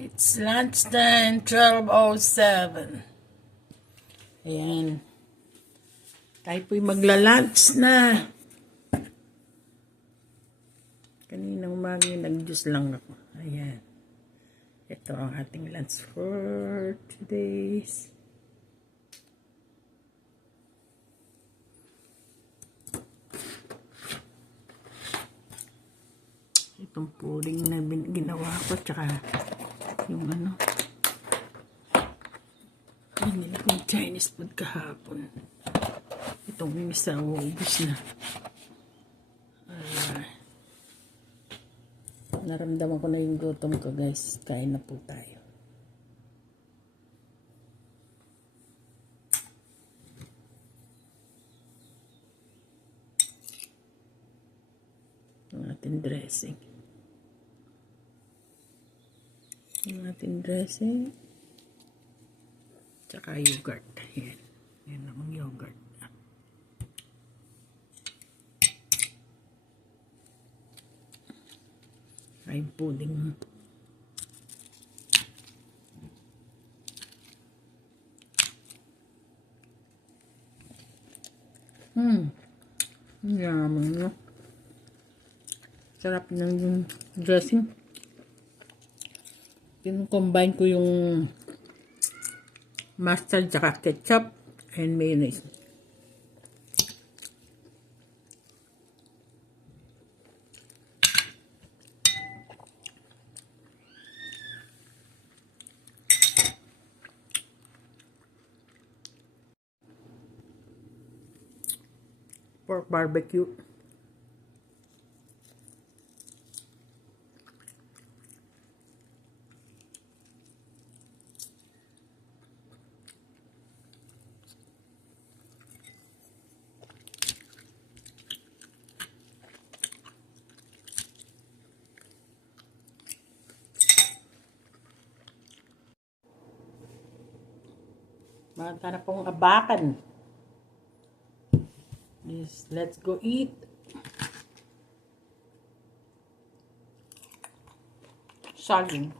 It's lunchtime, 12.07. Ayan. Tayo po'y magla-lunch na. Kaninang umaga nag-juice lang ako. Ayan. Ito ang ating lunch for today's. Itong pudding na ginawa ko, tsaka yung ano, binili ko yung Chinese food kahapon. Itong isa, ubus na. Ah, naramdaman ko na yung gutom ko guys. Kain na po tayo. Ang ating dressing. Ang ating dressing. Tsaka yogurt. Yan. Yan ang yogurt. Ay, pudding. Hmm. Yaman, no? Sarap ng yung dressing. Kinukombine ko yung mustard tsaka ketchup and mayonnaise. Pork barbecue. Maganda pong abakan. Yes, let's go eat. Saging.